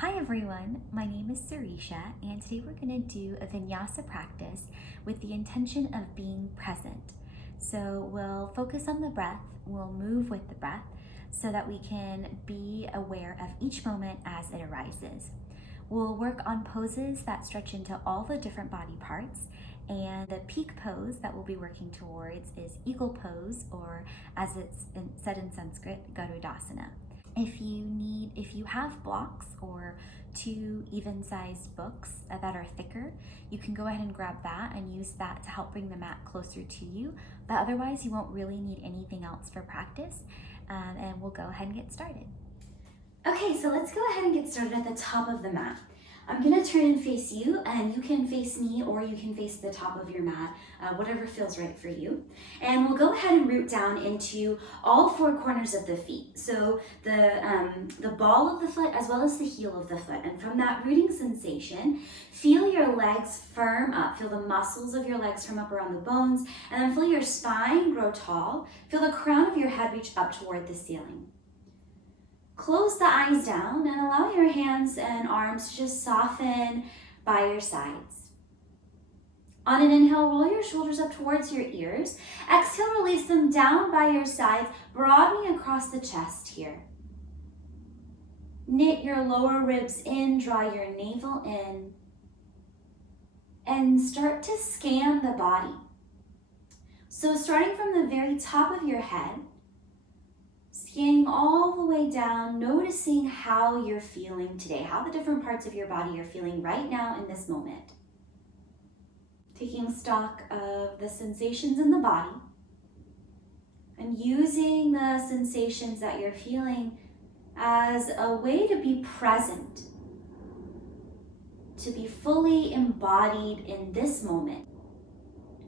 Hi everyone, my name is Sireesha, and today we're going to do a vinyasa practice with the intention of being present. So we'll focus on the breath, we'll move with the breath so that we can be aware of each moment as it arises. We'll work on poses that stretch into all the different body parts, and the peak pose that we'll be working towards is eagle pose, or as it's said in Sanskrit, Garudasana. If you have blocks or two even-sized books that are thicker, you can go ahead and grab that and use that to help bring the mat closer to you. But otherwise, you won't really need anything else for practice. And we'll go ahead and get started. Okay, so let's go ahead and get started at the top of the mat. I'm gonna turn and face you, and you can face me or you can face the top of your mat, whatever feels right for you. And we'll go ahead and root down into all four corners of the feet. So the ball of the foot as well as the heel of the foot. And from that rooting sensation, feel your legs firm up. Feel the muscles of your legs firm up around the bones, and then feel your spine grow tall. Feel the crown of your head reach up toward the ceiling. Close the eyes down and allow your hands and arms to just soften by your sides. On an inhale, roll your shoulders up towards your ears. Exhale, release them down by your sides, broadening across the chest here. Knit your lower ribs in, draw your navel in, and start to scan the body. So starting from the very top of your head, scanning all the way down, noticing how you're feeling today, how the different parts of your body are feeling right now in this moment. Taking stock of the sensations in the body and using the sensations that you're feeling as a way to be present, to be fully embodied in this moment.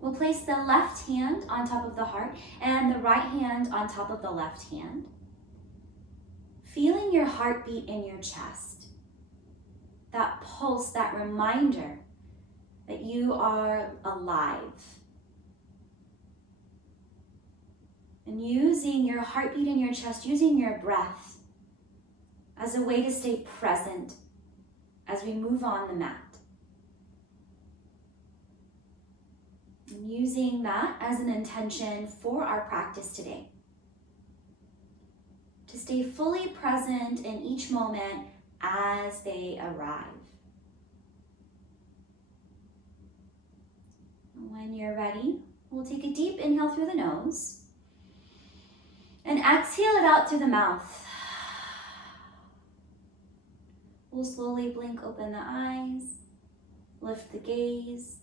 We'll place the left hand on top of the heart and the right hand on top of the left hand. Feeling your heartbeat in your chest. That pulse, that reminder that you are alive. And using your heartbeat in your chest, using your breath as a way to stay present as we move on the mat. And using that as an intention for our practice today. To stay fully present in each moment as they arrive. When you're ready, we'll take a deep inhale through the nose and exhale it out through the mouth. We'll slowly blink open the eyes, lift the gaze.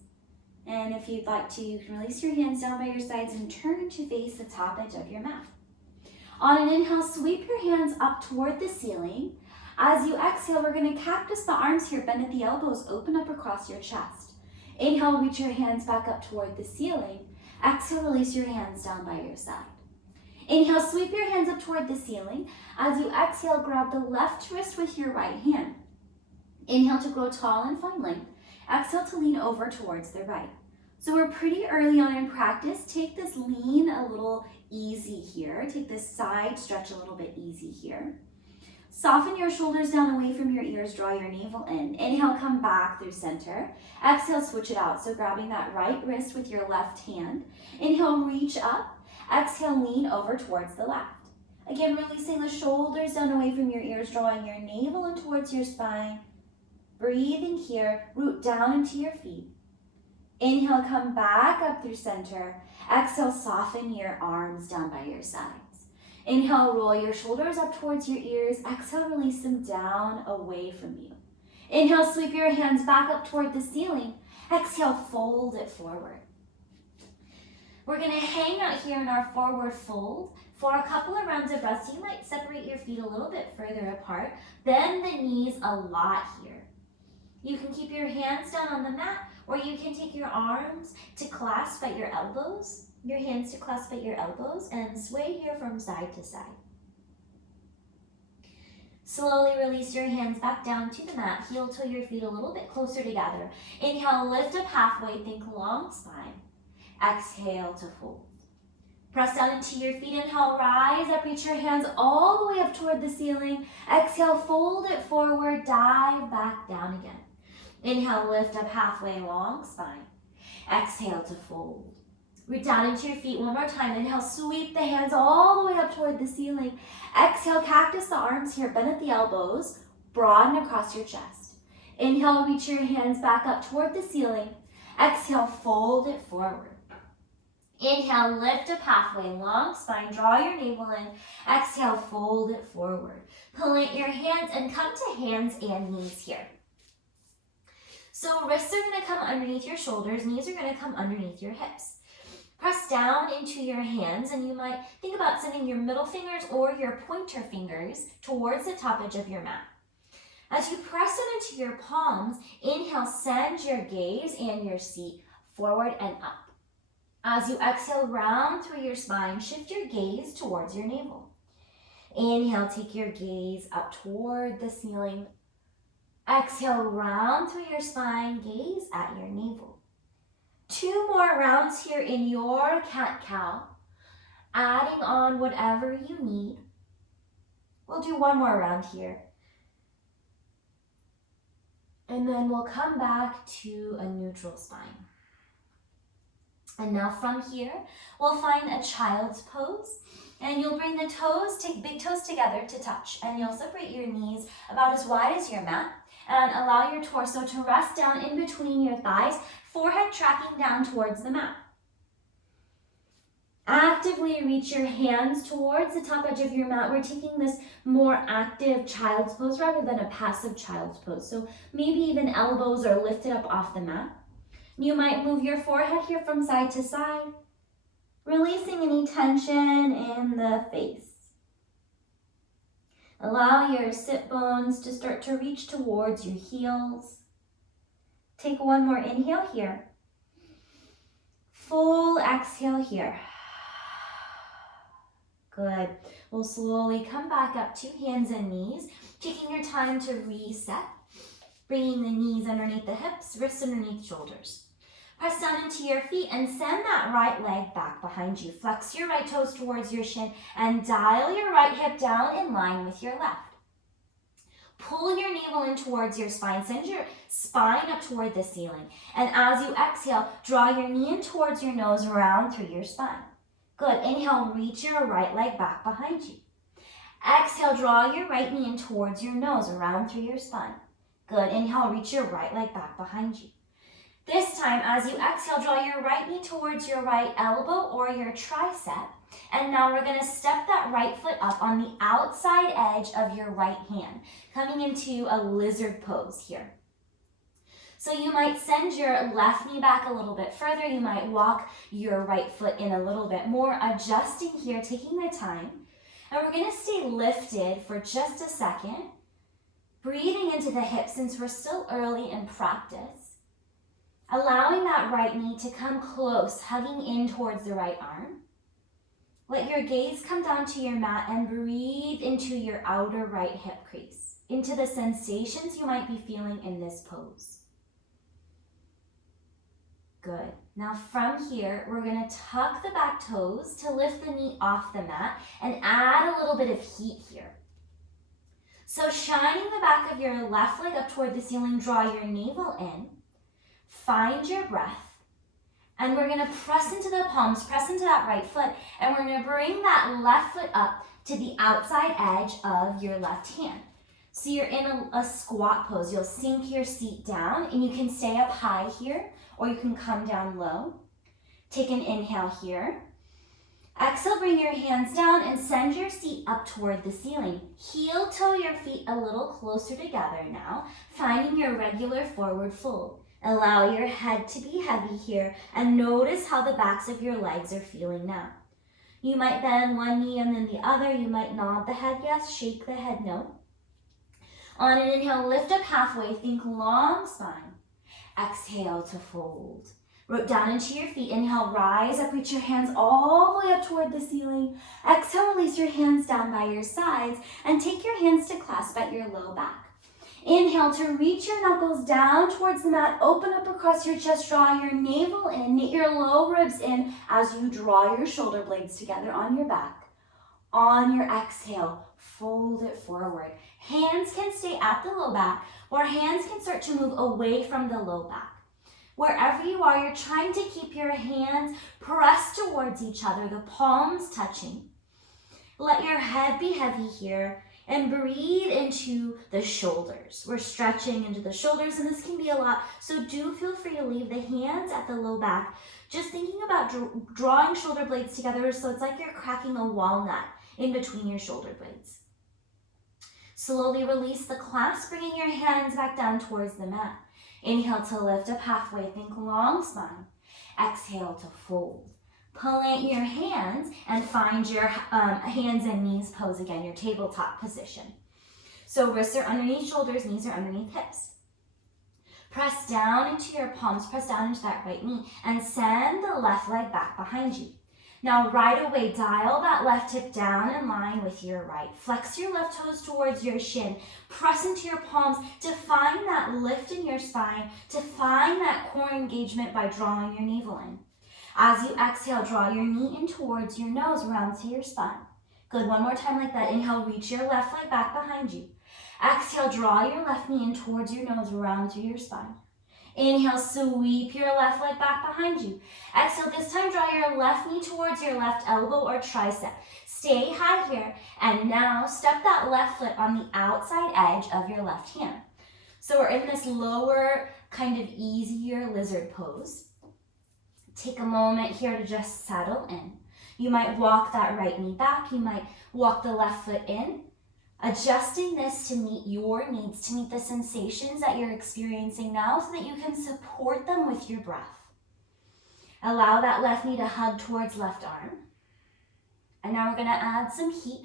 And if you'd like to, you can release your hands down by your sides and turn to face the top edge of your mat. On an inhale, sweep your hands up toward the ceiling. As you exhale, we're going to cactus the arms here, bend at the elbows, open up across your chest. Inhale, reach your hands back up toward the ceiling. Exhale, release your hands down by your side. Inhale, sweep your hands up toward the ceiling. As you exhale, grab the left wrist with your right hand. Inhale to grow tall and find length. Exhale to lean over towards the right. So we're pretty early on in practice. Take this lean a little easy here. Take this side stretch a little bit easy here. Soften your shoulders down away from your ears. Draw your navel in. Inhale, come back through center. Exhale, switch it out. So grabbing that right wrist with your left hand. Inhale, reach up. Exhale, lean over towards the left. Again, releasing the shoulders down away from your ears. Drawing your navel in towards your spine. Breathing here, root down into your feet. Inhale, come back up through center. Exhale, soften your arms down by your sides. Inhale, roll your shoulders up towards your ears. Exhale, release them down away from you. Inhale, sweep your hands back up toward the ceiling. Exhale, fold it forward. We're gonna hang out here in our forward fold for a couple of rounds of breath. So you might separate your feet a little bit further apart. Bend the knees a lot here. You can keep your hands down on the mat, or you can take your arms to clasp at your elbows, your hands to clasp at your elbows, and sway here from side to side. Slowly release your hands back down to the mat, heel toe your feet a little bit closer together. Inhale, lift up halfway, think long spine. Exhale to fold. Press down into your feet. Inhale, rise up, reach your hands all the way up toward the ceiling. Exhale, fold it forward, dive back down again. Inhale, lift up halfway, long spine. Exhale to fold. Root down into your feet one more time. Inhale, sweep the hands all the way up toward the ceiling. Exhale, cactus the arms here, bend at the elbows, broaden across your chest. Inhale, reach your hands back up toward the ceiling. Exhale, fold it forward. Inhale, lift up halfway, long spine, draw your navel in. Exhale, fold it forward. Plant your hands and come to hands and knees here. So wrists are gonna come underneath your shoulders, knees are gonna come underneath your hips. Press down into your hands, and you might think about sending your middle fingers or your pointer fingers towards the top edge of your mat. As you press it into your palms, inhale, send your gaze and your seat forward and up. As you exhale, round through your spine, shift your gaze towards your navel. Inhale, take your gaze up toward the ceiling. Exhale, round through your spine, gaze at your navel. 2 more rounds here in your cat-cow, adding on whatever you need. We'll do 1 more round here. And then we'll come back to a neutral spine. And now from here, we'll find a child's pose. And you'll bring the toes, big toes together to touch. And you'll separate your knees about as wide as your mat. And allow your torso to rest down in between your thighs, forehead tracking down towards the mat. Actively reach your hands towards the top edge of your mat. We're taking this more active child's pose rather than a passive child's pose. So maybe even elbows are lifted up off the mat. You might move your forehead here from side to side, releasing any tension in the face. Allow your sit bones to start to reach towards your heels. Take 1 more inhale here. Full exhale here. Good. We'll slowly come back up to hands and knees, taking your time to reset, bringing the knees underneath the hips, wrists underneath shoulders. Press down into your feet and send that right leg back behind you. Flex your right toes towards your shin and dial your right hip down in line with your left. Pull your navel in towards your spine. Send your spine up toward the ceiling. And as you exhale, draw your knee in towards your nose, round through your spine. Good. Inhale, reach your right leg back behind you. Exhale, draw your right knee in towards your nose, around through your spine. Good. Inhale, reach your right leg back behind you. This time, as you exhale, draw your right knee towards your right elbow or your tricep. And now we're going to step that right foot up on the outside edge of your right hand, coming into a lizard pose here. So you might send your left knee back a little bit further. You might walk your right foot in a little bit more, adjusting here, taking the time. And we're going to stay lifted for just a second, breathing into the hips since we're still early in practice. Allowing that right knee to come close, hugging in towards the right arm. Let your gaze come down to your mat and breathe into your outer right hip crease, into the sensations you might be feeling in this pose. Good. Now from here, we're going to tuck the back toes to lift the knee off the mat and add a little bit of heat here. So shining the back of your left leg up toward the ceiling, draw your navel in. Find your breath, and we're going to press into the palms, press into that right foot, and we're going to bring that left foot up to the outside edge of your left hand. So you're in a squat pose. You'll sink your seat down, and you can stay up high here, or you can come down low. Take an inhale here. Exhale, bring your hands down and send your seat up toward the ceiling. Heel toe your feet a little closer together now, finding your regular forward fold. Allow your head to be heavy here and notice how the backs of your legs are feeling now. You might bend one knee and then the other. You might nod the head yes, shake the head no. On an inhale, lift up halfway, think long spine. Exhale to fold. Root down into your feet. Inhale, rise up, reach your hands all the way up toward the ceiling. Exhale, release your hands down by your sides and take your hands to clasp at your low back. Inhale to reach your knuckles down towards the mat. Open up across your chest. Draw your navel in. Knit your low ribs in as you draw your shoulder blades together on your back. On your exhale, fold it forward. Hands can stay at the low back, or hands can start to move away from the low back. Wherever you are, you're trying to keep your hands pressed towards each other, the palms touching. Let your head be heavy here and breathe into the shoulders. We're stretching into the shoulders, and this can be a lot, so do feel free to leave the hands at the low back. Just thinking about drawing shoulder blades together so it's like you're cracking a walnut in between your shoulder blades. Slowly release the clasp, bringing your hands back down towards the mat. Inhale to lift up halfway, think long spine. Exhale to fold. Plant your hands and find your hands and knees pose again, your tabletop position. So wrists are underneath shoulders, knees are underneath hips. Press down into your palms, press down into that right knee, and send the left leg back behind you. Now right away, dial that left hip down in line with your right. Flex your left toes towards your shin. Press into your palms to find that lift in your spine, to find that core engagement by drawing your navel in. As you exhale, draw your knee in towards your nose, round to your spine. Good, one more time like that. Inhale, reach your left leg back behind you. Exhale, draw your left knee in towards your nose, round to your spine. Inhale, sweep your left leg back behind you. Exhale, this time draw your left knee towards your left elbow or tricep. Stay high here, and now step that left foot on the outside edge of your left hand. So we're in this lower, kind of easier lizard pose. Take a moment here to just settle in. You might walk that right knee back. You might walk the left foot in. Adjusting this to meet your needs, to meet the sensations that you're experiencing now so that you can support them with your breath. Allow that left knee to hug towards left arm. And now we're going to add some heat.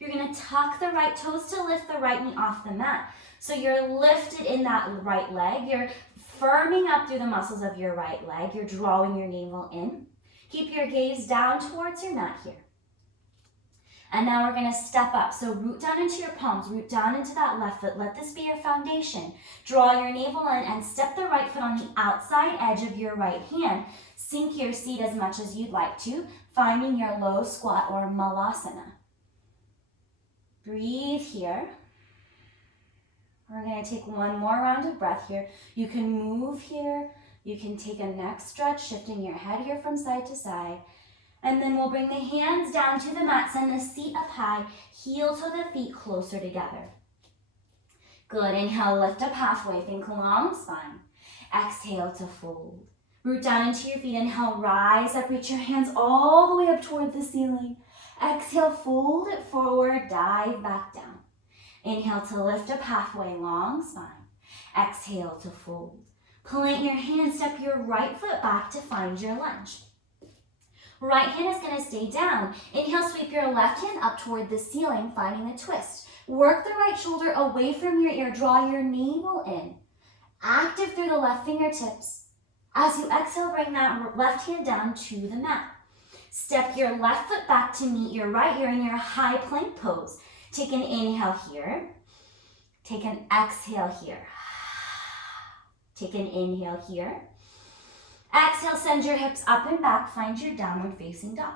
You're going to tuck the right toes to lift the right knee off the mat. So you're lifted in that right leg. You're firming up through the muscles of your right leg. You're drawing your navel in. Keep your gaze down towards your mat here. And now we're going to step up. So root down into your palms, root down into that left foot. Let this be your foundation. Draw your navel in and step the right foot on the outside edge of your right hand. Sink your seat as much as you'd like to, finding your low squat or malasana. Breathe here. We're going to take one more round of breath here. You can move here. You can take a neck stretch, shifting your head here from side to side. And then we'll bring the hands down to the mat, send the seat up high, heel to the feet closer together. Good, inhale, lift up halfway, think long spine. Exhale to fold. Root down into your feet, inhale, rise up, reach your hands all the way up toward the ceiling. Exhale, fold it forward, dive back down. Inhale to lift up halfway, long spine. Exhale to fold. Plant your hands, step your right foot back to find your lunge. Right hand is going to stay down. Inhale, sweep your left hand up toward the ceiling, finding a twist. Work the right shoulder away from your ear. Draw your navel in. Active through the left fingertips. As you exhale, bring that left hand down to the mat. Step your left foot back to meet your right ear in your high plank pose. Take an inhale here. Take an exhale here. Take an inhale here. Exhale, send your hips up and back, find your downward facing dog.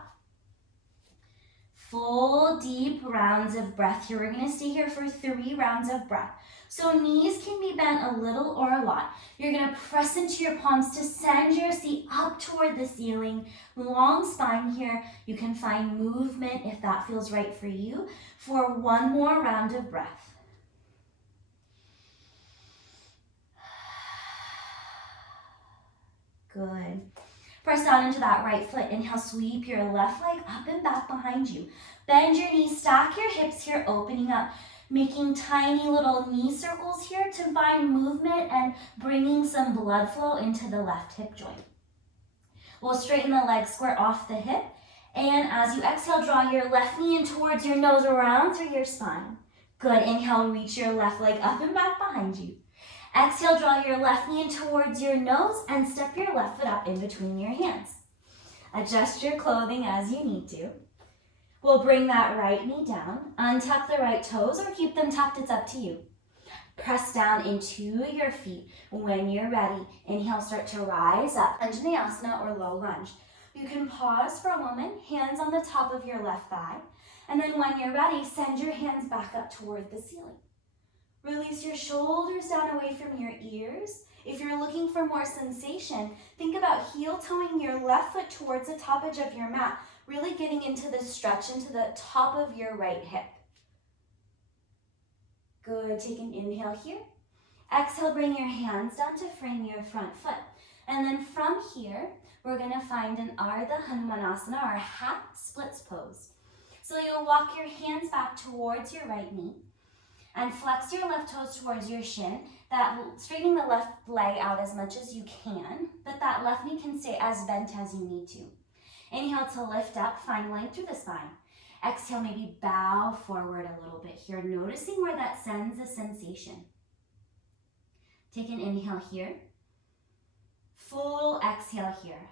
Full deep rounds of breath here. We're going to stay here for 3 rounds of breath. So knees can be bent a little or a lot. You're going to press into your palms to send your seat up toward the ceiling. Long spine here. You can find movement if that feels right for you for 1 more round of breath. Good. Press down into that right foot. Inhale, sweep your left leg up and back behind you. Bend your knees, stack your hips here, opening up, making tiny little knee circles here to find movement and bringing some blood flow into the left hip joint. We'll straighten the leg square off the hip. And as you exhale, draw your left knee in towards your nose, around through your spine. Good. Inhale, reach your left leg up and back behind you. Exhale, draw your left knee in towards your nose and step your left foot up in between your hands. Adjust your clothing as you need to. We'll bring that right knee down, untuck the right toes or keep them tucked, it's up to you. Press down into your feet. When you're ready, inhale, start to rise up, Anjaneyasana or low lunge. You can pause for a moment, hands on the top of your left thigh, and then when you're ready, send your hands back up toward the ceiling. Release your shoulders down away from your ears. If you're looking for more sensation, think about heel-toeing your left foot towards the top edge of your mat, really getting into the stretch into the top of your right hip. Good, take an inhale here. Exhale, bring your hands down to frame your front foot. And then from here, we're gonna find an Ardha Hanumanasana or half splits pose. So you'll walk your hands back towards your right knee and flex your left toes towards your shin, straightening the left leg out as much as you can, but that left knee can stay as bent as you need to. Inhale to lift up, find length through the spine. Exhale, maybe bow forward a little bit here, noticing where that sends a sensation. Take an inhale here. Full exhale here.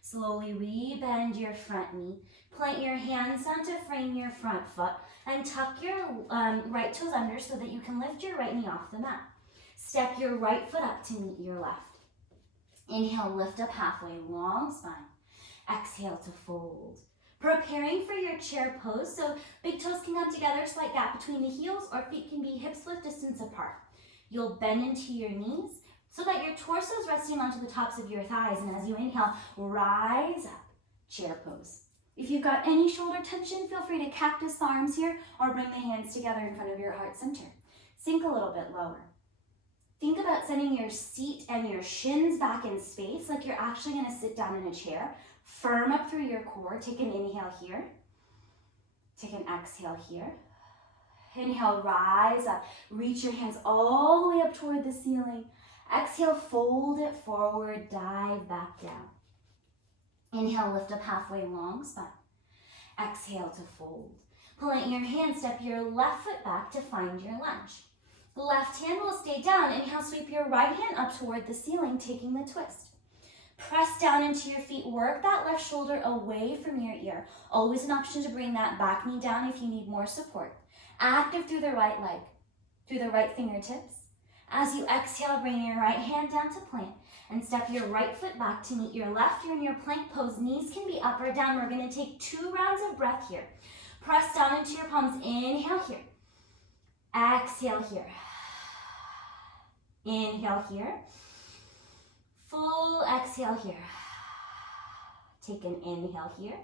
Slowly rebend your front knee. Plant your hands down to frame your front foot and tuck your right toes under so that you can lift your right knee off the mat. Step your right foot up to meet your left. Inhale, lift up halfway, long spine. Exhale to fold. Preparing for your chair pose, so big toes can come together, slight gap between the heels, or feet can be hips width distance apart. You'll bend into your knees so that your torso is resting onto the tops of your thighs, and as you inhale, rise up, chair pose. If you've got any shoulder tension, feel free to cactus the arms here or bring the hands together in front of your heart center. Sink a little bit lower. Think about sending your seat and your shins back in space like you're actually going to sit down in a chair. Firm up through your core. Take an inhale here. Take an exhale here. Inhale, rise up. Reach your hands all the way up toward the ceiling. Exhale, fold it forward, dive back down. Inhale, lift up halfway, long spine. Exhale to fold. Plant your hands, step your left foot back to find your lunge. The left hand will stay down. Inhale, sweep your right hand up toward the ceiling, taking the twist. Press down into your feet. Work that left shoulder away from your ear. Always an option to bring that back knee down if you need more support. Active through the right leg, through the right fingertips. As you exhale, bring your right hand down to plank and step your right foot back to meet your left. You're in your plank pose. Knees can be up or down. We're going to take 2 rounds of breath here. Press down into your palms. Inhale here. Exhale here. Inhale here. Full exhale here. Take an inhale here.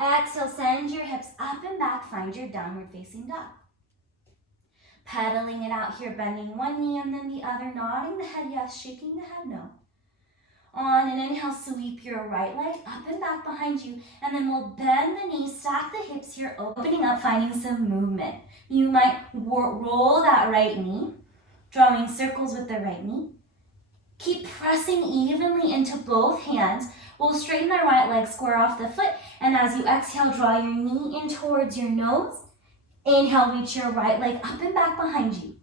Exhale, send your hips up and back. Find your downward facing dog. Pedaling it out here, bending one knee and then the other, nodding the head yes, shaking the head no. On an inhale, sweep your right leg up and back behind you, and then we'll bend the knees, stack the hips here, opening up, finding some movement. You might roll that right knee, drawing circles with the right knee. Keep pressing evenly into both hands. We'll straighten the right leg, square off the foot, and as you exhale, draw your knee in towards your nose. Inhale, reach your right leg up and back behind you.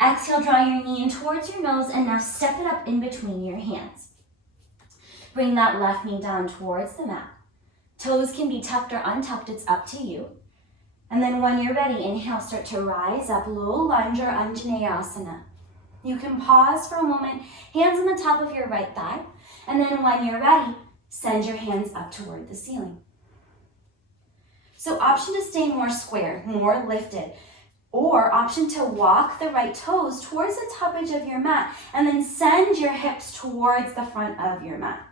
Exhale, draw your knee in towards your nose, and now step it up in between your hands. Bring that left knee down towards the mat. Toes can be tucked or untucked, it's up to you. And then when you're ready, inhale, start to rise up, low lunge or Anjaneyasana. You can pause for a moment, hands on the top of your right thigh, and then when you're ready, send your hands up toward the ceiling. So option to stay more square, more lifted, or option to walk the right toes towards the top edge of your mat and then send your hips towards the front of your mat.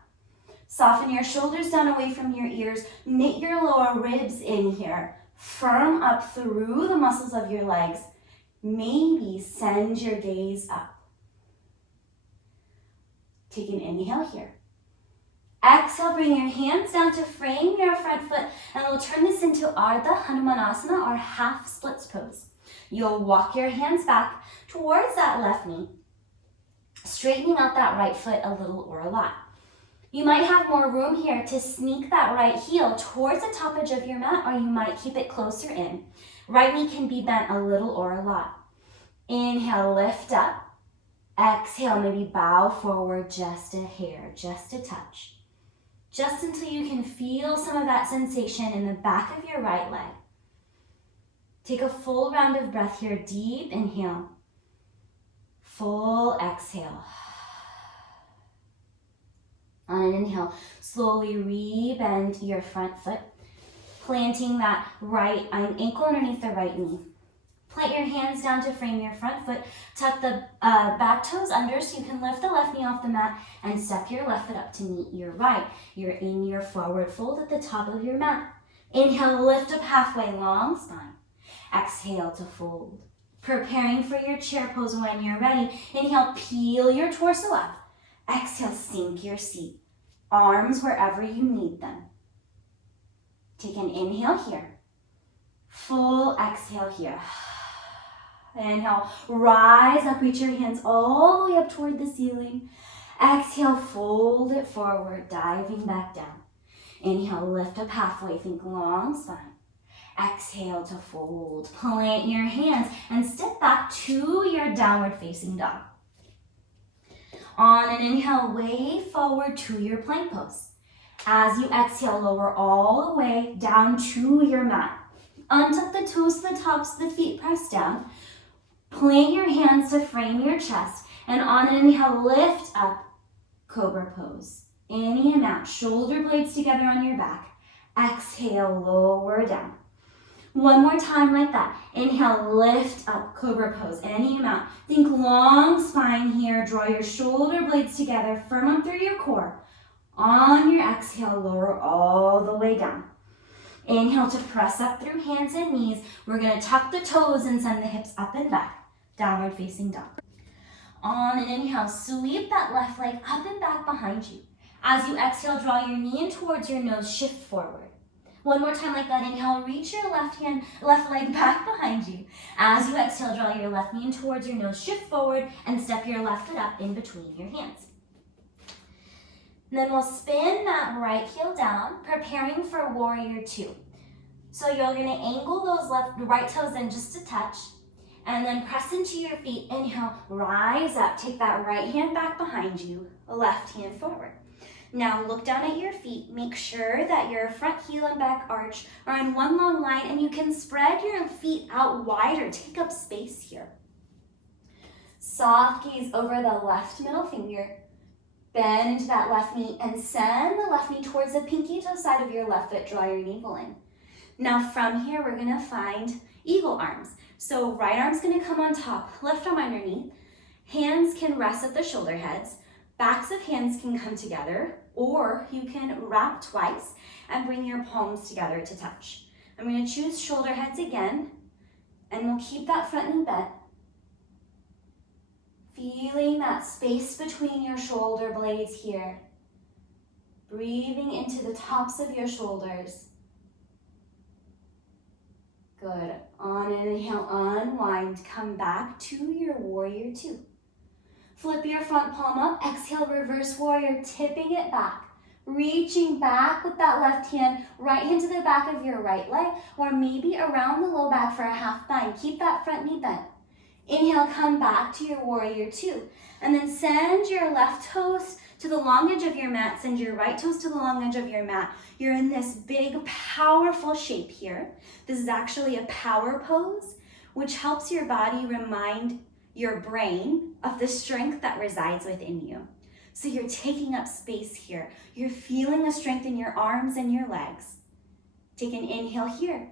Soften your shoulders down away from your ears, knit your lower ribs in here, firm up through the muscles of your legs. Maybe send your gaze up. Take an inhale here. Exhale, bring your hands down to frame your front foot, and we'll turn this into Ardha Hanumanasana or half splits pose. You'll walk your hands back towards that left knee, straightening out that right foot a little or a lot. You might have more room here to sneak that right heel towards the top edge of your mat, or you might keep it closer in. Right knee can be bent a little or a lot. Inhale, lift up. Exhale, maybe bow forward just a hair, just a touch. Just until you can feel some of that sensation in the back of your right leg. Take a full round of breath here. Deep inhale. Full exhale. On an inhale, slowly re-bend your front foot, planting that right ankle underneath the right knee. Plant your hands down to frame your front foot. Tuck the back toes under so you can lift the left knee off the mat and step your left foot up to meet your right. You're in your forward fold at the top of your mat. Inhale, lift up halfway, long spine. Exhale to fold. Preparing for your chair pose when you're ready. Inhale, peel your torso up. Exhale, sink your seat. Arms wherever you need them. Take an inhale here. Full exhale here. Inhale, rise up, reach your hands all the way up toward the ceiling. Exhale, fold it forward, diving back down. Inhale, lift up halfway, think long spine. Exhale to fold. Plant your hands and step back to your downward facing dog. On an inhale, way forward to your plank pose. As you exhale, lower all the way down to your mat. Untuck the toes to the tops of the feet, press down. Plant your hands to frame your chest. And on an inhale, lift up, cobra pose. Any amount, shoulder blades together on your back. Exhale, lower down. One more time like that. Inhale, lift up, cobra pose, any amount. Think long spine here. Draw your shoulder blades together, firm up through your core. On your exhale, lower all the way down. Inhale to press up through hands and knees. We're going to tuck the toes and send the hips up and back. Downward facing dog. On an inhale, sweep that left leg up and back behind you. As you exhale, draw your knee in towards your nose, shift forward. One more time like that. Inhale, reach your left leg back behind you. As you exhale, draw your left knee in towards your nose, shift forward, and step your left foot up in between your hands. And then we'll spin that right heel down, preparing for warrior two. So you're going to angle those right toes in just a touch, and then press into your feet. Inhale, rise up. Take that right hand back behind you, left hand forward. Now look down at your feet. Make sure that your front heel and back arch are in one long line, and you can spread your feet out wider. Take up space here. Soft gaze over the left middle finger. Bend into that left knee and send the left knee towards the pinky toe side of your left foot. Draw your navel in. Now from here, we're going to find eagle arms. So right arm's going to come on top, left arm underneath. Hands can rest at the shoulder heads. Backs of hands can come together, or you can wrap twice and bring your palms together to touch. I'm going to choose shoulder heads again, and we'll keep that front knee bent. Feeling that space between your shoulder blades here. Breathing into the tops of your shoulders. Good. On an inhale, unwind. Come back to your warrior two. Flip your front palm up. Exhale, reverse warrior, tipping it back. Reaching back with that left hand, right hand to the back of your right leg, or maybe around the low back for a half bind. Keep that front knee bent. Inhale, come back to your warrior two. And then send your left toes to the long edge of your mat. Send your right toes to the long edge of your mat. You're in this big, powerful shape here. This is actually a power pose, which helps your body remind your brain of the strength that resides within you. So you're taking up space here. You're feeling the strength in your arms and your legs. Take an inhale here.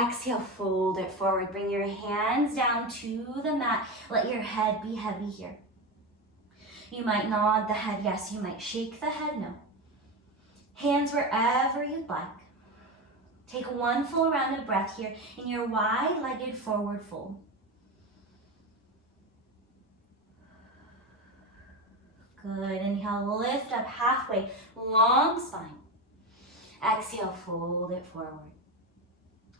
Exhale, fold it forward. Bring your hands down to the mat. Let your head be heavy here. You might nod the head yes, you might shake the head no. Hands wherever you'd like. Take one full round of breath here in your wide-legged forward fold. Good. Inhale, lift up halfway, long spine. Exhale, fold it forward.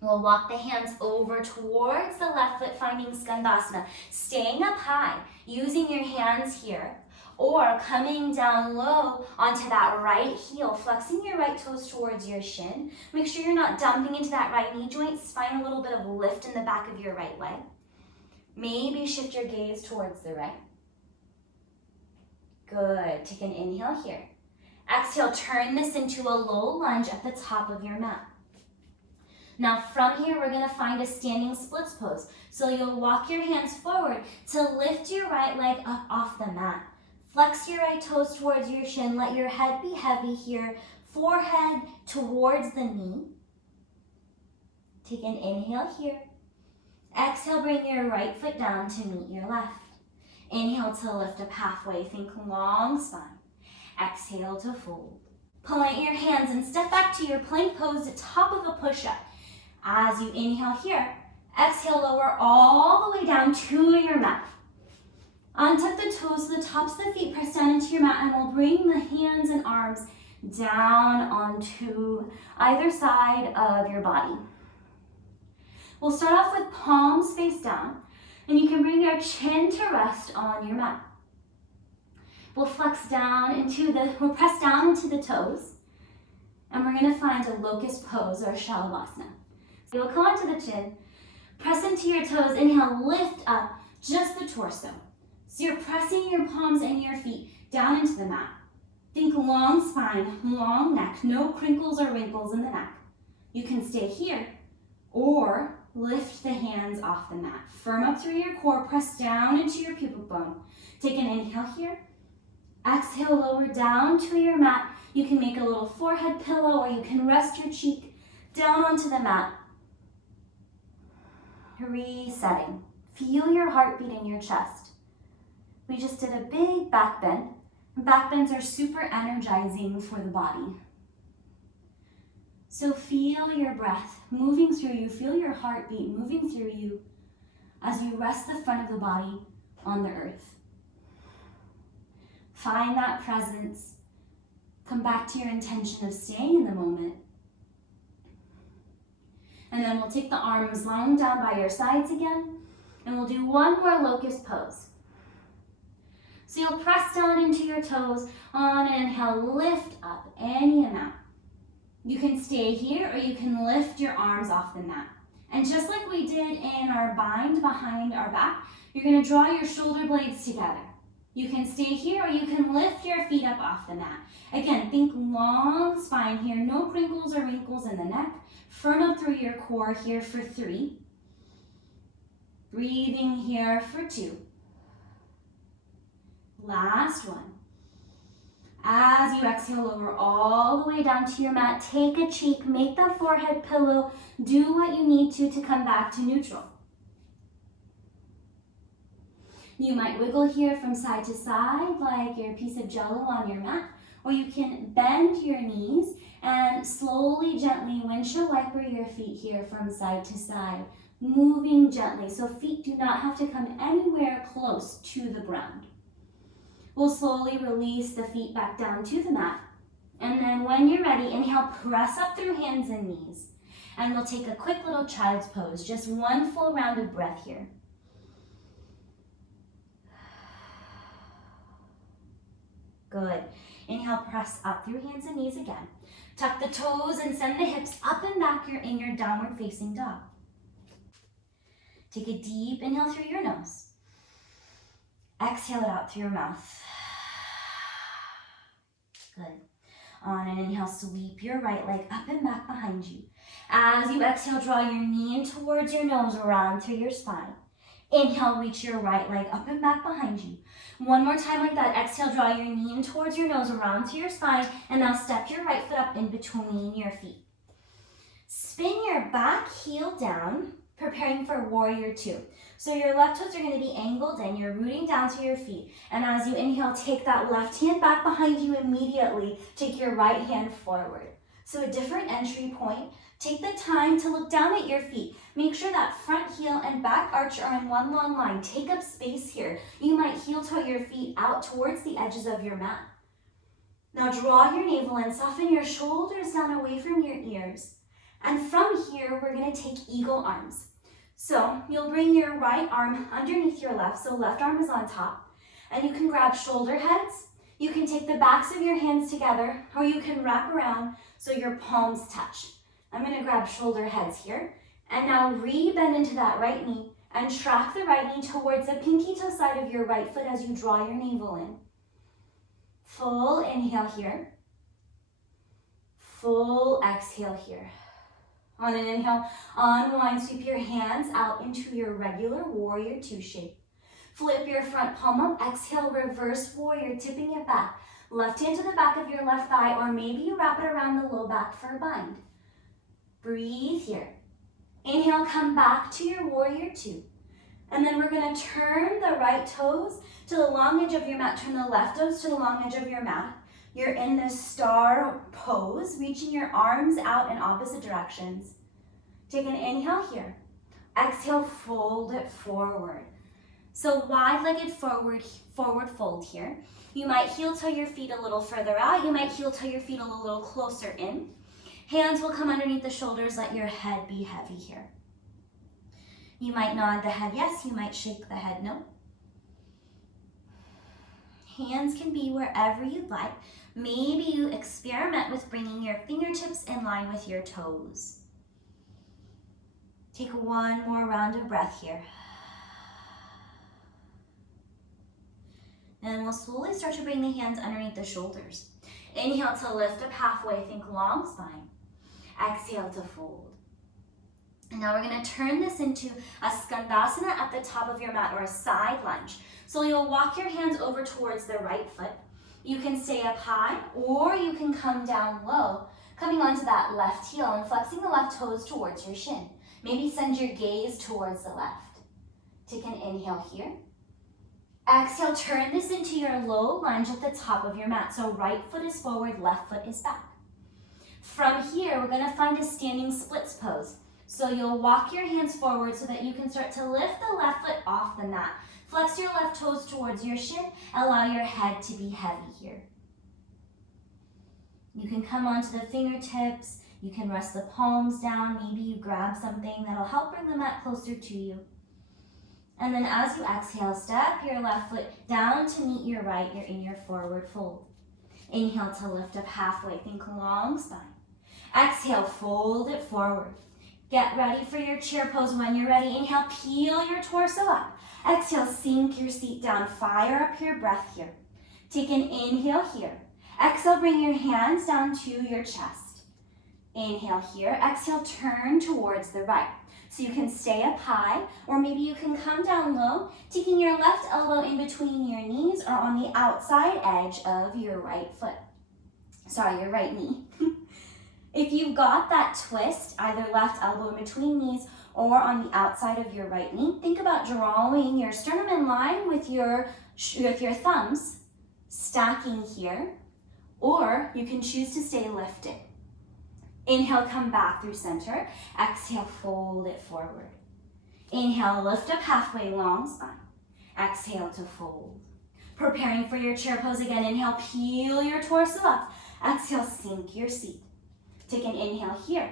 We'll walk the hands over towards the left foot, finding Skandasana. Staying up high, using your hands here, or coming down low onto that right heel, flexing your right toes towards your shin. Make sure you're not dumping into that right knee joint. Find a little bit of lift in the back of your right leg. Maybe shift your gaze towards the right. Good. Take an inhale here. Exhale, turn this into a low lunge at the top of your mat. Now from here, we're gonna find a standing splits pose. So you'll walk your hands forward to lift your right leg up off the mat. Flex your right toes towards your shin. Let your head be heavy here. Forehead towards the knee. Take an inhale here. Exhale, bring your right foot down to meet your left. Inhale to lift up halfway. Think long spine. Exhale to fold. Plant your hands and step back to your plank pose, the top of a push-up. As you inhale here, exhale, lower all the way down to your mat. Untuck the toes to the tops of the feet, press down into your mat, and we'll bring the hands and arms down onto either side of your body. We'll start off with palms face down, and you can bring your chin to rest on your mat. We'll flex down we'll press down into the toes, and we're gonna find a locust pose or shalabhasana. So you'll come onto the chin, press into your toes, inhale, lift up just the torso. So you're pressing your palms and your feet down into the mat. Think long spine, long neck, no crinkles or wrinkles in the neck. You can stay here or lift the hands off the mat. Firm up through your core, press down into your pubic bone. Take an inhale here. Exhale, lower down to your mat. You can make a little forehead pillow or you can rest your cheek down onto the mat. Resetting. Feel your heartbeat in your chest. We just did a big back bend. Back bends are super energizing for the body. So feel your breath moving through you. Feel your heartbeat moving through you as you rest the front of the body on the earth. Find that presence. Come back to your intention of staying in the moment. And then we'll take the arms lying down by your sides again, and we'll do one more locust pose. So you'll press down into your toes. On an inhale, lift up any amount. You can stay here or you can lift your arms off the mat. And just like we did in our bind behind our back, you're gonna draw your shoulder blades together. You can stay here or you can lift your feet up off the mat. Again, think long spine here, no crinkles or wrinkles in the neck. Firm up through your core here for 3. Breathing here for 2. Last one. As you exhale, lower all the way down to your mat. Take a cheek, make that forehead pillow. Do what you need to come back to neutral. You might wiggle here from side to side like you're a piece of jello on your mat, or you can bend your knees and slowly, gently windshield wiper your feet here from side to side, moving gently so feet do not have to come anywhere close to the ground. We'll slowly release the feet back down to the mat. And then when you're ready, inhale, press up through hands and knees. And we'll take a quick little child's pose, just one full round of breath here. Good. Inhale, press up through hands and knees again. Tuck the toes and send the hips up and back. You're in your downward facing dog. Take a deep inhale through your nose. Exhale it out through your mouth. Good. On an inhale, sweep your right leg up and back behind you. As you exhale, draw your knee in towards your nose, around through your spine. Inhale, reach your right leg up and back behind you. One more time like that. Exhale, draw your knee in towards your nose, around to your spine, and now step your right foot up in between your feet. Spin your back heel down, preparing for warrior 2. So your left toes are going to be angled in. You're rooting down to your feet. And as you inhale, take that left hand back behind you immediately. Take your right hand forward. So a different entry point. Take the time to look down at your feet. Make sure that front heel and back arch are in one long line. Take up space here. You might heel toe your feet out towards the edges of your mat. Now draw your navel in. Soften your shoulders down away from your ears. And from here, we're going to take eagle arms. So you'll bring your right arm underneath your left, so left arm is on top, and you can grab shoulder heads. You can take the backs of your hands together, or you can wrap around so your palms touch. I'm going to grab shoulder heads here, and now re-bend into that right knee and track the right knee towards the pinky toe side of your right foot as you draw your navel in. Full inhale here. Full exhale here. On an inhale, unwind, sweep your hands out into your regular warrior two shape. Flip your front palm up, exhale, reverse warrior, tipping it back. Left hand to the back of your left thigh, or maybe you wrap it around the low back for a bind. Breathe here. Inhale, come back to your warrior two. And then we're gonna turn the right toes to the long edge of your mat, turn the left toes to the long edge of your mat. You're in the star pose, reaching your arms out in opposite directions. Take an inhale here. Exhale, fold it forward. So wide-legged forward fold here. You might heel toe your feet a little further out. You might heel toe your feet a little closer in. Hands will come underneath the shoulders. Let your head be heavy here. You might nod the head yes. You might shake the head no. Hands can be wherever you'd like. Maybe you experiment with bringing your fingertips in line with your toes. Take one more round of breath here. And we'll slowly start to bring the hands underneath the shoulders. Inhale to lift up halfway, think long spine. Exhale to fold. And now we're gonna turn this into a skandasana at the top of your mat, or a side lunge. So you'll walk your hands over towards the right foot. You can stay up high, or you can come down low, coming onto that left heel and flexing the left toes towards your shin. Maybe send your gaze towards the left. Take an inhale here. Exhale, turn this into your low lunge at the top of your mat. So right foot is forward, left foot is back. From here, we're gonna find a standing splits pose. So you'll walk your hands forward so that you can start to lift the left foot off the mat. Flex your left toes towards your shin. Allow your head to be heavy here. You can come onto the fingertips. You can rest the palms down. Maybe you grab something that'll help bring the mat closer to you. And then as you exhale, step your left foot down to meet your right. You're in your forward fold. Inhale to lift up halfway. Think long spine. Exhale, fold it forward. Get ready for your chair pose when you're ready. Inhale, peel your torso up. Exhale, sink your seat down. Fire up your breath here. Take an inhale here. Exhale, bring your hands down to your chest. Inhale here. Exhale, turn towards the right. So you can stay up high, or maybe you can come down low, taking your left elbow in between your knees or on the outside edge of your right foot. Sorry, your right knee. If you've got that twist, either left elbow in between knees or on the outside of your right knee, think about drawing your sternum in line with your thumbs, stacking here, or you can choose to stay lifted. Inhale, come back through center. Exhale, fold it forward. Inhale, lift up halfway, long spine. Exhale to fold. Preparing for your chair pose again. Inhale, peel your torso up. Exhale, sink your seat. Take an inhale here.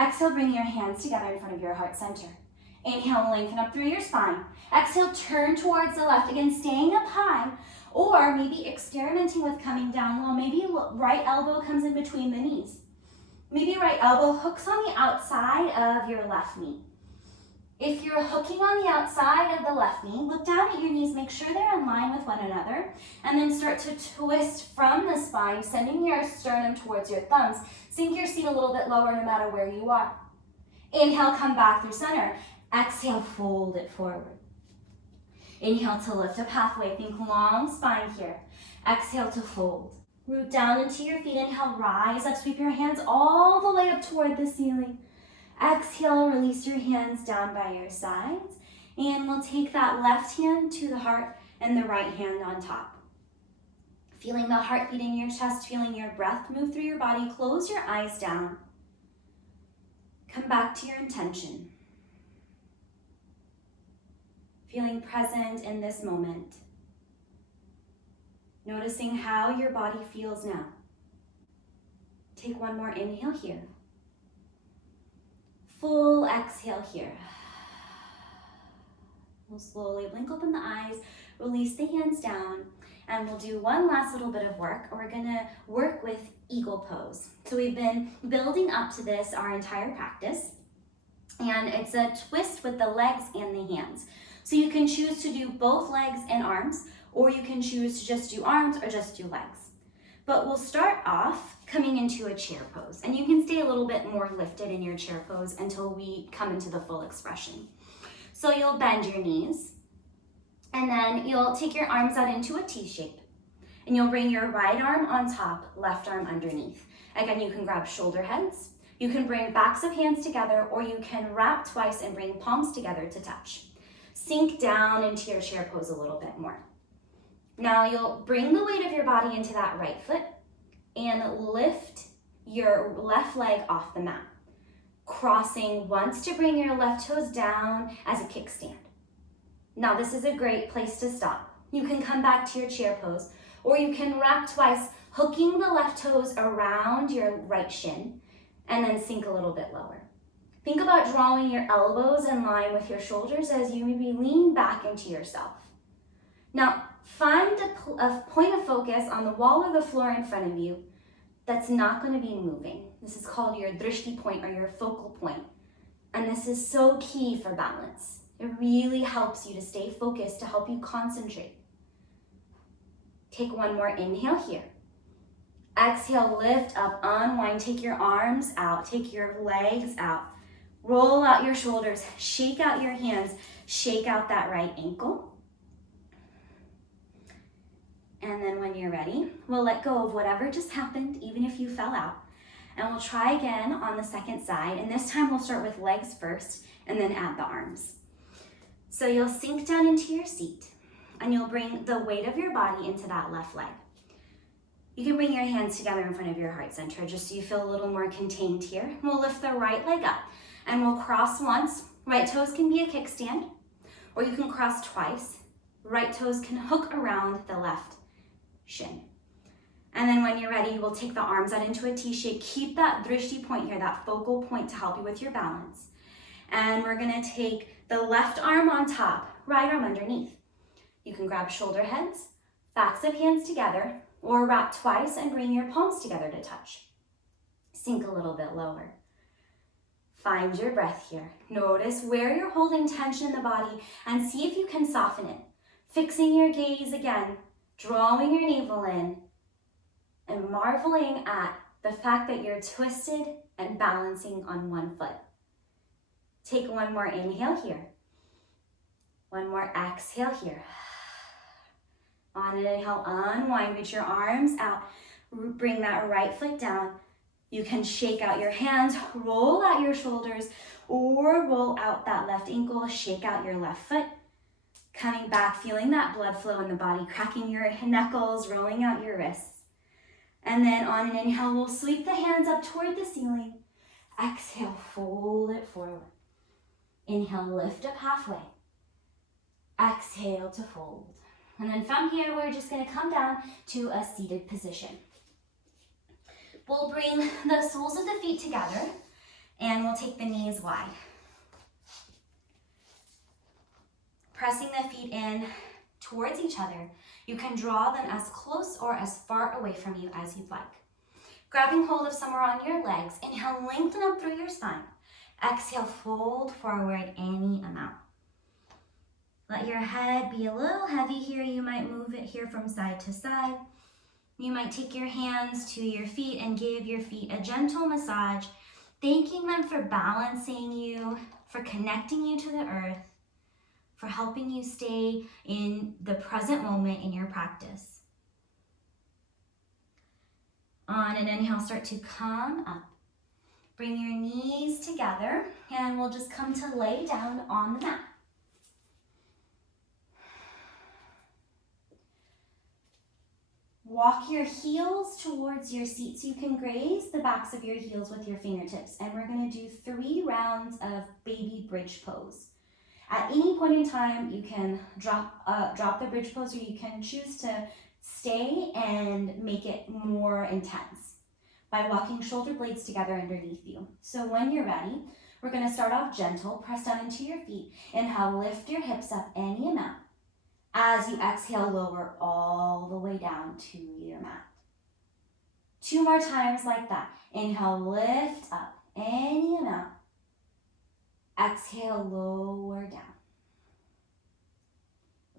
Exhale, bring your hands together in front of your heart center. Inhale, lengthen up through your spine. Exhale, turn towards the left. Again, staying up high, or maybe experimenting with coming down low. Maybe right elbow comes in between the knees. Maybe right elbow hooks on the outside of your left knee. If you're hooking on the outside of the left knee, look down at your knees, make sure they're in line with one another, and then start to twist from the spine, sending your sternum towards your thumbs. Sink your seat a little bit lower no matter where you are. Inhale, come back through center. Exhale, fold it forward. Inhale to lift up halfway, think long spine here. Exhale to fold. Root down into your feet. Inhale, rise up, sweep your hands all the way up toward the ceiling. Exhale, release your hands down by your sides. And we'll take that left hand to the heart and the right hand on top. Feeling the heartbeat in your chest, feeling your breath move through your body. Close your eyes down. Come back to your intention. Feeling present in this moment. Noticing how your body feels now. Take one more inhale here. Full exhale here. We'll slowly blink open the eyes, release the hands down, and we'll do one last little bit of work. We're gonna work with eagle pose. So we've been building up to this our entire practice, and it's a twist with the legs and the hands. So you can choose to do both legs and arms, or you can choose to just do arms or just do legs. But we'll start off coming into a chair pose. And you can stay a little bit more lifted in your chair pose until we come into the full expression. So you'll bend your knees, and then you'll take your arms out into a T shape. And you'll bring your right arm on top, left arm underneath. Again, you can grab shoulder heads. You can bring backs of hands together, or you can wrap twice and bring palms together to touch. Sink down into your chair pose a little bit more. Now you'll bring the weight of your body into that right foot and lift your left leg off the mat. Crossing once to bring your left toes down as a kickstand. Now this is a great place to stop. You can come back to your chair pose, or you can wrap twice, hooking the left toes around your right shin, and then sink a little bit lower. Think about drawing your elbows in line with your shoulders as you maybe lean back into yourself. Now, find a point of focus on the wall or the floor in front of you that's not going to be moving. This is called your drishti point or your focal point. And this is so key for balance. It really helps you to stay focused, to help you concentrate. Take one more inhale here. Exhale, lift up, unwind, take your arms out, take your legs out. Roll out your shoulders, shake out your hands, shake out that right ankle. And then when you're ready, we'll let go of whatever just happened, even if you fell out. And we'll try again on the second side. And this time we'll start with legs first and then add the arms. So you'll sink down into your seat and you'll bring the weight of your body into that left leg. You can bring your hands together in front of your heart center just so you feel a little more contained here. We'll lift the right leg up and we'll cross once. Right toes can be a kickstand, or you can cross twice. Right toes can hook around the left shin. And then when you're ready, we'll take the arms out into a T shape. Keep that drishti point here, that focal point to help you with your balance. And we're gonna take the left arm on top, right arm underneath. You can grab shoulder heads, backs of hands together, or wrap twice and bring your palms together to touch. Sink a little bit lower. Find your breath here. Notice where you're holding tension in the body and see if you can soften it. Fixing your gaze again, drawing your navel in, and marveling at the fact that you're twisted and balancing on one foot. Take one more inhale here. One more exhale here. On an inhale, unwind, reach your arms out. Bring that right foot down. You can shake out your hands, roll out your shoulders, or roll out that left ankle, shake out your left foot. Coming back, feeling that blood flow in the body, cracking your knuckles, rolling out your wrists. And then on an inhale, we'll sweep the hands up toward the ceiling. Exhale, fold it forward. Inhale, lift up halfway. Exhale to fold. And then from here, we're just gonna come down to a seated position. We'll bring the soles of the feet together and we'll take the knees wide. Pressing the feet in towards each other, you can draw them as close or as far away from you as you'd like. Grabbing hold of somewhere on your legs, inhale, lengthen up through your spine. Exhale, fold forward any amount. Let your head be a little heavy here. You might move it here from side to side. You might take your hands to your feet and give your feet a gentle massage, thanking them for balancing you, for connecting you to the earth, for helping you stay in the present moment in your practice. On an inhale, start to come up. Bring your knees together and we'll just come to lay down on the mat. Walk your heels towards your seat so you can graze the backs of your heels with your fingertips. And we're gonna do 3 rounds of baby bridge pose. At any point in time, you can drop the bridge pose, or you can choose to stay and make it more intense by walking shoulder blades together underneath you. So when you're ready, we're gonna start off gentle, press down into your feet. Inhale, lift your hips up any amount. As you exhale, lower all the way down to your mat. 2 more times like that. Inhale, lift up any amount. Exhale, lower down.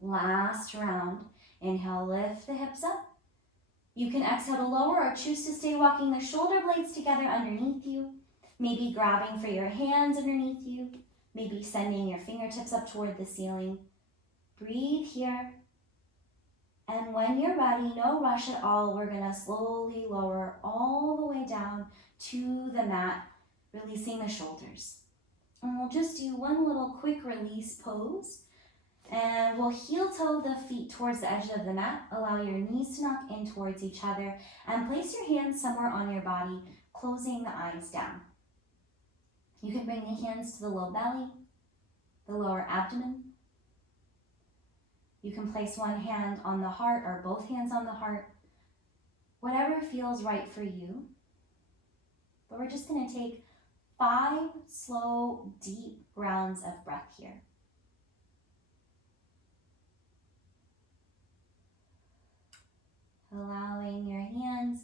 Last round. Inhale, lift the hips up. You can exhale to lower or choose to stay walking the shoulder blades together underneath you, maybe grabbing for your hands underneath you, maybe sending your fingertips up toward the ceiling. Breathe here. And when you're ready, no rush at all, we're gonna slowly lower all the way down to the mat, releasing the shoulders. And we'll just do one little quick release pose. And we'll heel toe the feet towards the edge of the mat. Allow your knees to knock in towards each other and place your hands somewhere on your body, closing the eyes down. You can bring the hands to the low belly, the lower abdomen. You can place one hand on the heart or both hands on the heart, whatever feels right for you. But we're just going to take 5 slow, deep rounds of breath here. Allowing your hands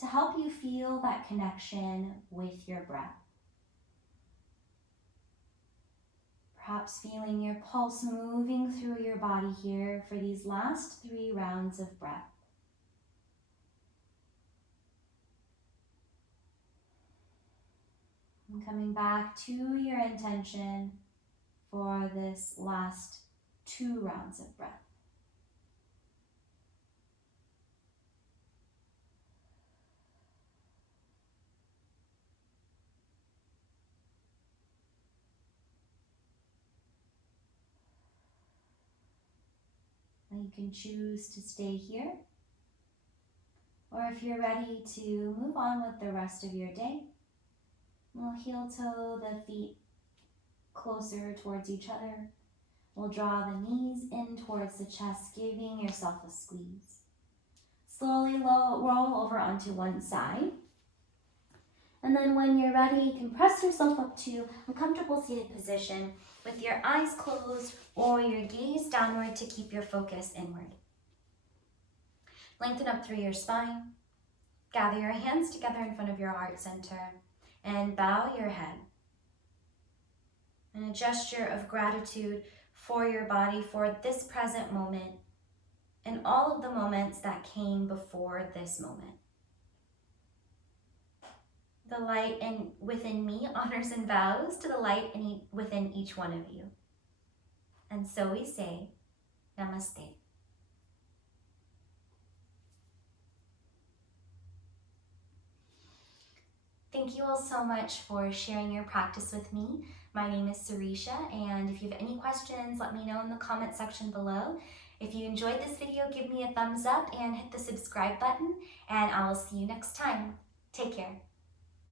to help you feel that connection with your breath. Perhaps feeling your pulse moving through your body here for these last 3 rounds of breath. And coming back to your intention for this last 2 rounds of breath. You can choose to stay here, or if you're ready to move on with the rest of your day, we'll heel toe the feet closer towards each other. We'll draw the knees in towards the chest, giving yourself a squeeze. Slowly roll over onto one side. And then when you're ready, you can press yourself up to a comfortable seated position with your eyes closed or your gaze downward to keep your focus inward. Lengthen up through your spine. Gather your hands together in front of your heart center and bow your head. And a gesture of gratitude for your body, for this present moment, and all of the moments that came before this moment. The light within me honors and bows to the light within each one of you. And so we say, Namaste. Thank you all so much for sharing your practice with me. My name is Sireesha, and if you have any questions, let me know in the comment section below. If you enjoyed this video, give me a thumbs up and hit the subscribe button, and I will see you next time. Take care.